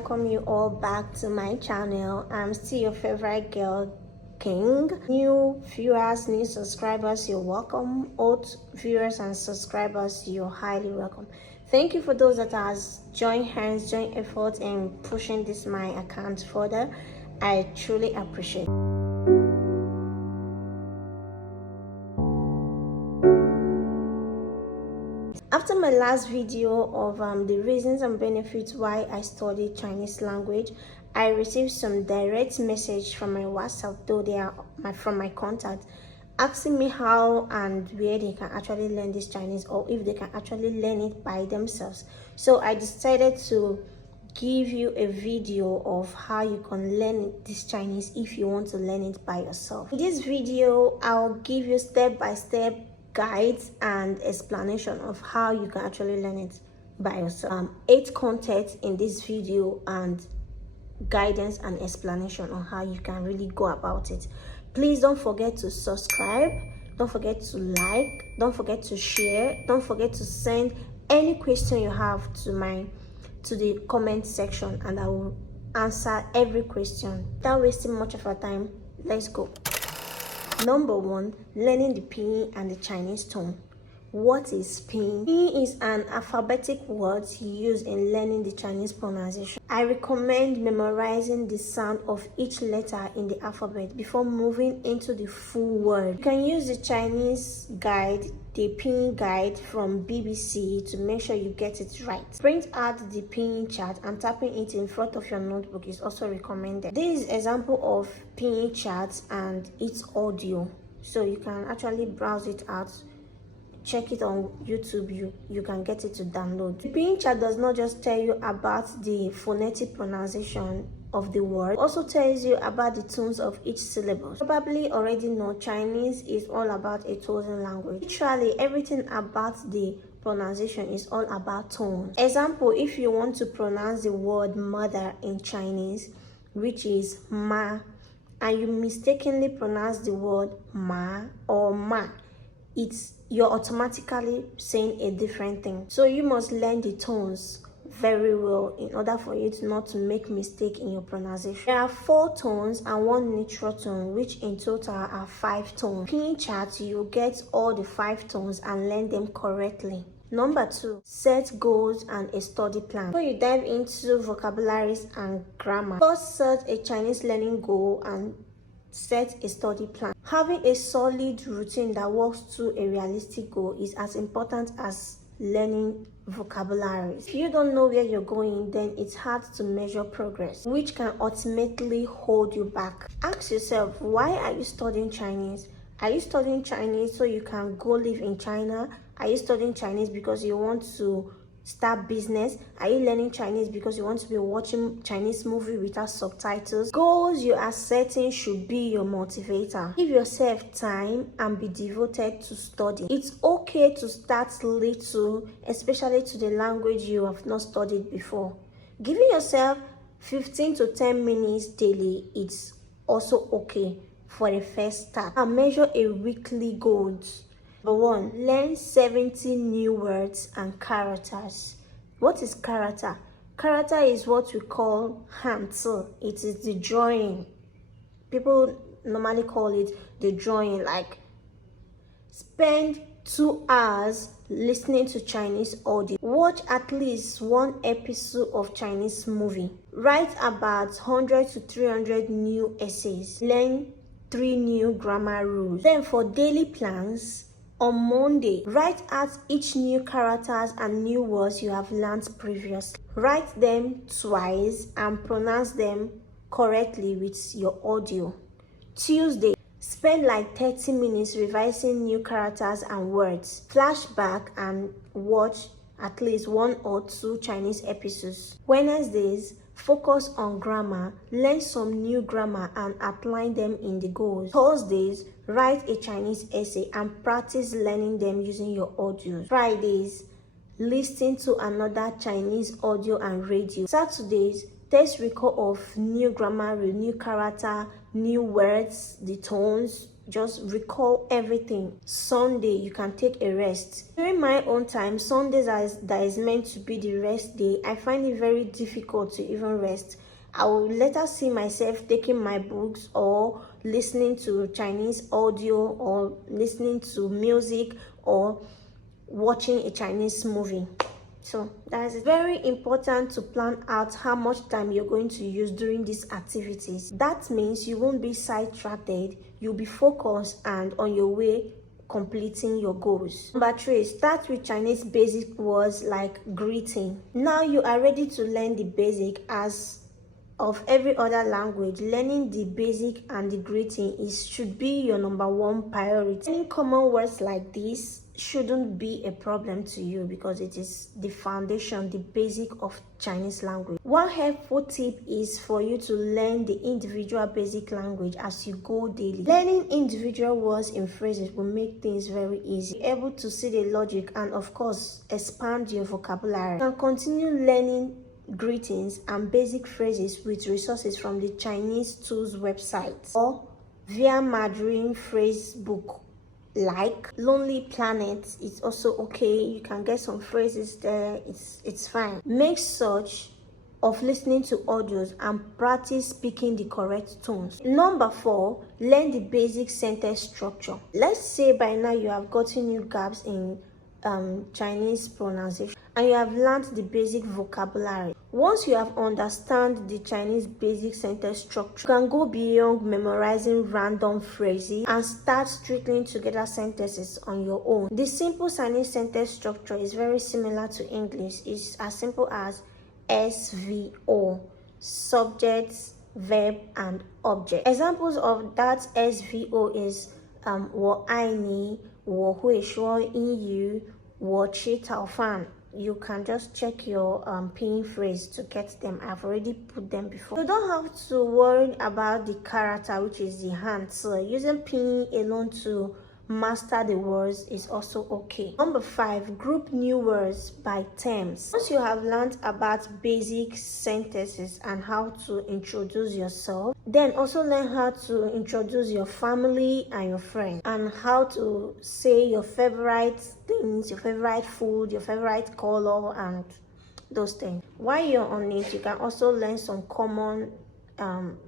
welcome you all back to my channel. I'm still your favorite girl, King. New viewers, new subscribers, you're welcome. Old viewers and subscribers, you're highly welcome. Thank you for those that has joined hands, joined efforts in pushing this my account further. I truly appreciate it. After my last video of the reasons and benefits why I studied Chinese language, I received some direct message from my WhatsApp, though they are from my contact, asking me how and where they can actually learn this Chinese, or if they can actually learn it by themselves. So I decided to give you a video of how you can learn this Chinese if you want to learn it by yourself. In this video, I'll give you step-by-step guides and explanation of how you can actually learn it by yourself. 8 contents in this video and guidance and explanation on how you can really go about it. Please don't forget to subscribe, don't forget to like, don't forget to share, don't forget to send any question you have to the comment section, and I will answer every question. Without wasting much of our time, let's go. Number 1, learning the pinyin and the Chinese tone. What is pinyin? Pinyin is an alphabetic word used in learning the Chinese pronunciation. I recommend memorizing the sound of each letter in the alphabet before moving into the full word. You can use the Chinese guide, the pinyin guide from BBC, to make sure you get it right. Print out the pinyin chart and tapping it in front of your notebook is also recommended. This is an example of pinyin charts and its audio, so you can actually browse it out. Check it on YouTube, you can get it to download. The pinyin chart does not just tell you about the phonetic pronunciation of the word, it also tells you about the tones of each syllable. You probably already know Chinese is all about a tone language. Literally everything about the pronunciation is all about tone. Example, if you want to pronounce the word mother in Chinese, which is ma, and you mistakenly pronounce the word ma or ma, you're automatically saying a different thing. So you must learn the tones very well in order for you not to make mistake in your pronunciation. There are 4 tones and 1 neutral tone, which in total are 5 tones. Pinyin chart, you get all the 5 tones and learn them correctly. Number 2, set goals and a study plan. Before you dive into vocabularies and grammar, first set a Chinese learning goal and set a study plan. Having a solid routine that works to a realistic goal is as important as learning vocabularies. If you don't know where you're going, then it's hard to measure progress, which can ultimately hold you back. Ask yourself, why are you studying Chinese? Are you studying Chinese so you can go live in China? Are you studying Chinese because you want to start business? Are you learning Chinese because you want to be watching Chinese movie without subtitles? Goals you are setting should be your motivator. Give yourself time and be devoted to study. It's okay to start little, especially to the language you have not studied before. Giving yourself 15 to 10 minutes daily, it's also okay for a first start. And measure a weekly goals. Number 1, learn 70 new words and characters. What is character? Character is what we call hanzi. It is the drawing. People normally call it the drawing. Like, spend 2 hours listening to Chinese audio. Watch at least 1 episode of Chinese movie. Write about 100 to 300 new essays. Learn 3 new grammar rules. Then for daily plans, on Monday, write out each new characters and new words you have learned previously. Write them twice and pronounce them correctly with your audio. Tuesday, spend like 30 minutes revising new characters and words. Flashback and watch at least 1 or 2 Chinese episodes. Wednesdays, focus on grammar, learn some new grammar and apply them in the goals. Thursdays, write a Chinese essay and practice learning them using your audio. Fridays, listen to another Chinese audio and radio. Saturdays, test record of new grammar, new character, new words, the tones, just recall everything. Sunday, you can take a rest. During my own time, Sundays that is meant to be the rest day, I find it very difficult to even rest. I will later see myself taking my books or listening to Chinese audio or listening to music or watching a Chinese movie. So that is very important to plan out how much time you're going to use during these activities. That means you won't be sidetracked, you'll be focused and on your way completing your goals. Number 3, start with Chinese basic words like greeting. Now you are ready to learn the basic. As of every other language, learning the basic and the greeting should be your number 1 priority. Learning common words like this shouldn't be a problem to you because it is the foundation, the basic of Chinese language. One helpful tip is for you to learn the individual basic language as you go daily. Learning individual words and phrases will make things very easy. Be able to see the logic and of course expand your vocabulary. You can continue learning greetings and basic phrases with resources from the Chinese Tools website or via Mandarin phrase book like Lonely Planet. It's also okay. You can get some phrases there. It's fine. Make search of listening to audios and practice speaking the correct tones. Number 4, learn the basic sentence structure. Let's say by now you have gotten new gaps in Chinese pronunciation and you have learned the basic vocabulary. Once you have understand the Chinese basic sentence structure, you can go beyond memorizing random phrases and start stringing together sentences on your own. The simple Chinese sentence structure is very similar to English. It's as simple as SVO, subject, verb, and object. Examples of that SVO is 我爱你, 我会说英语, 我吃早饭. You can just check your pinyin phrase to get them. I've already put them before. You don't have to worry about the character, which is the hand. So using pinyin alone to master the words is also okay. Number 5, group new words by terms. Once you have learned about basic sentences and how to introduce yourself, then also learn how to introduce your family and your friends and how to say your favorite things, your favorite food, your favorite color, and those things. While you're on it, you can also learn some common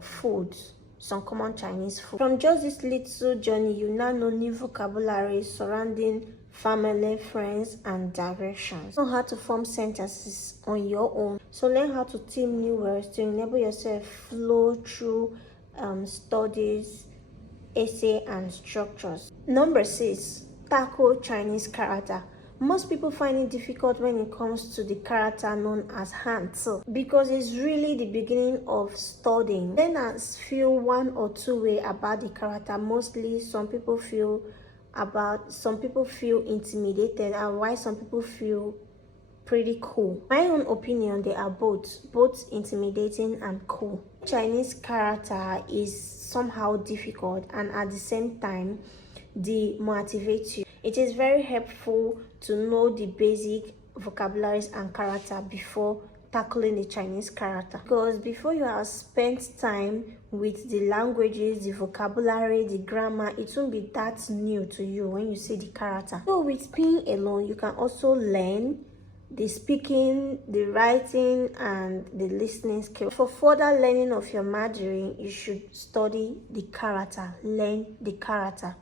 foods, some common Chinese food. From just this little journey, you now know new vocabulary surrounding family, friends, and directions. Know how to form sentences on your own. So learn how to team new words to enable yourself flow through studies, essay, and structures. Number 6, tackle Chinese character. Most people find it difficult when it comes to the character known as Hanzi because it's really the beginning of studying. Learners feel one or two ways about the character. Mostly, some people feel intimidated, and while some people feel pretty cool. My own opinion, they are both intimidating and cool. Chinese character is somehow difficult and at the same time demotivates you. It is very helpful to know the basic vocabularies and character before tackling the Chinese character, because before you have spent time with the languages, the vocabulary, the grammar, it won't be that new to you when you see the character. So with pinyin alone, you can also learn the speaking, the writing, and the listening skills. For further learning of your Mandarin, you should study the character, learn the character,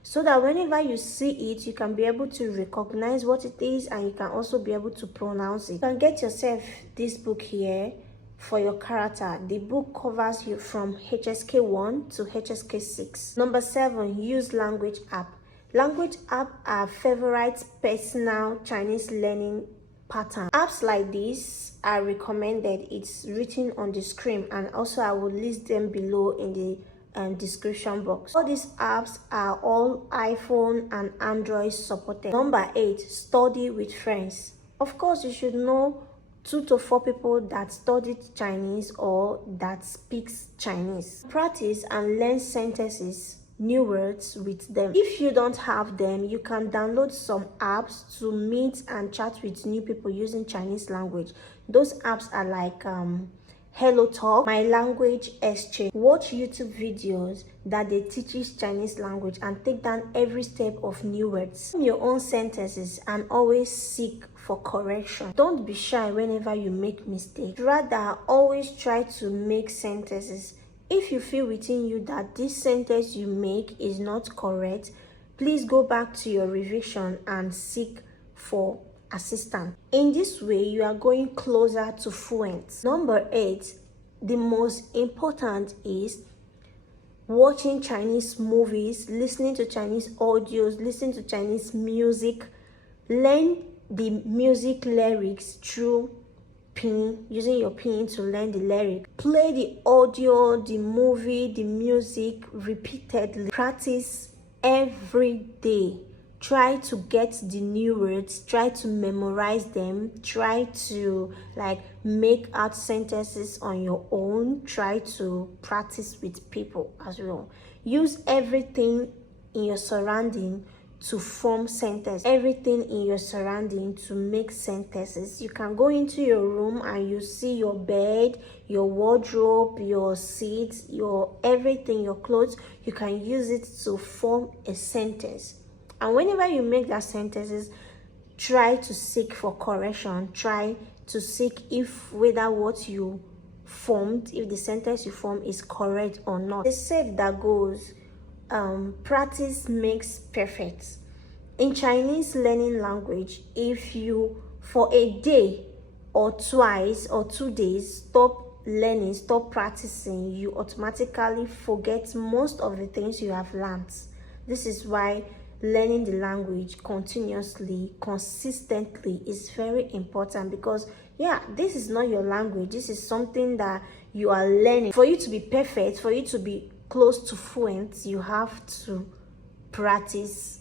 so that whenever you see it, you can be able to recognize what it is and you can also be able to pronounce it. You can get yourself this book here for your character. The book covers you from HSK 1 to HSK 6. Number 7, use language app. Language app are favorite personal Chinese learning pattern. Apps like this are recommended. It's written on the screen, and also I will list them below in the description box. All these apps are all iPhone and Android supported. Number 8, study with friends. Of course, you should know 2 to 4 people that studied Chinese or that speaks Chinese. Practice and learn sentences, new words with them. If you don't have them, you can download some apps to meet and chat with new people using Chinese language. Those apps are like Hello Talk, My Language Exchange. Watch YouTube videos that they teaches Chinese language and take down every step of new words. Form your own sentences and always seek for correction. Don't be shy whenever you make mistakes. Rather, always try to make sentences. If you feel within you that this sentence you make is not correct, please go back to your revision and seek for assistance. In this way, you are going closer to fluent. Number 8, the most important is watching Chinese movies, listening to Chinese audios, listening to Chinese music. Learn the music lyrics through pinyin, using your pinyin to learn the lyric. Play the audio, the movie, the music repeatedly. Practice every day. Try to get the new words, try to memorize them, try to make out sentences on your own, try to practice with people as well. Use everything in your surrounding to form sentences, everything in your surrounding to make sentences. You can go into your room and you see your bed, your wardrobe, your seats, your everything, your clothes. You can use it to form a sentence. And whenever you make that sentences, try to seek for correction. Try to seek if whether what you formed, if the sentence you form is correct or not. They said that goes, practice makes perfect. In Chinese learning language, if you for a day or twice or 2 days stop learning, stop practicing, you automatically forget most of the things you have learned. This is why learning the language continuously, consistently is very important, because this is not your language. This is something that you are learning. For you to be perfect, for you to be close to fluent, you have to practice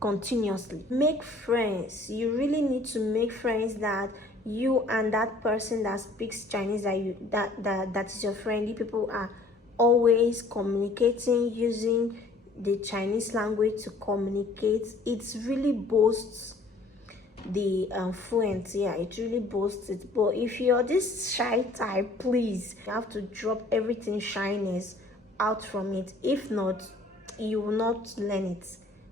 continuously. Make friends. You really need to make friends that you and that person that speaks Chinese, that is your friend. You people are always communicating, using the Chinese language to communicate. It really boasts the fluent. It really boasts it. But if you're this shy type, please, you have to drop everything shyness out from it. If not, you will not learn it.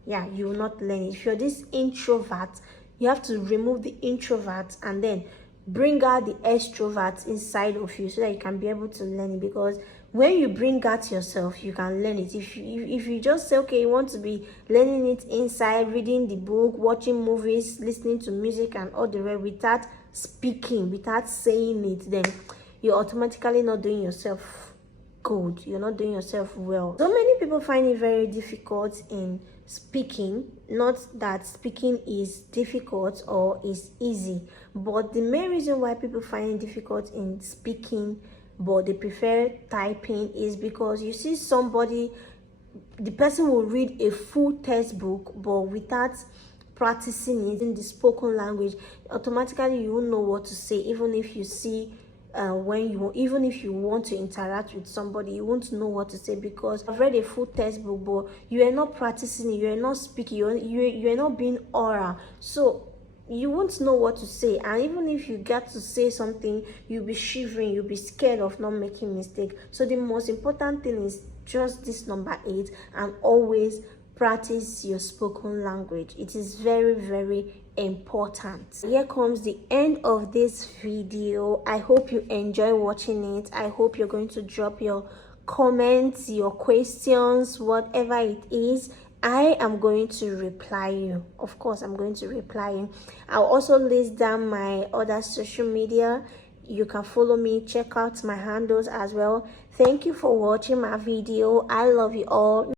You will not learn it. If you're this introvert, you have to remove the introvert and then bring out the extrovert inside of you so that you can be able to learn it. Because when you bring out yourself, you can learn it. If you just say, okay, you want to be learning it inside, reading the book, watching movies, listening to music and all the rest without speaking, without saying it, then you're automatically not doing yourself good. You're not doing yourself well. So many people find it very difficult in speaking. Not that speaking is difficult or is easy, but the main reason why people find it difficult in speaking but they prefer typing is because you see somebody, the person will read a full textbook, but without practicing it in the spoken language, automatically you won't know what to say. Even if you see even if you want to interact with somebody, you won't know what to say, because I've read a full textbook but you are not practicing it, you are not speaking, you are not being oral, so you won't know what to say. And even if you get to say something, you'll be shivering, you'll be scared of not making mistake. So the most important thing is just this number 8, and always practice your spoken language. It is very, very important. Here comes the end of this video. I hope you enjoy watching it. I hope you're going to drop your comments, your questions, whatever it is. I am going to reply you. Of course, I'm going to reply you. I'll also list down my other social media. You can follow me, check out my handles as well. Thank you for watching my video. I love you all.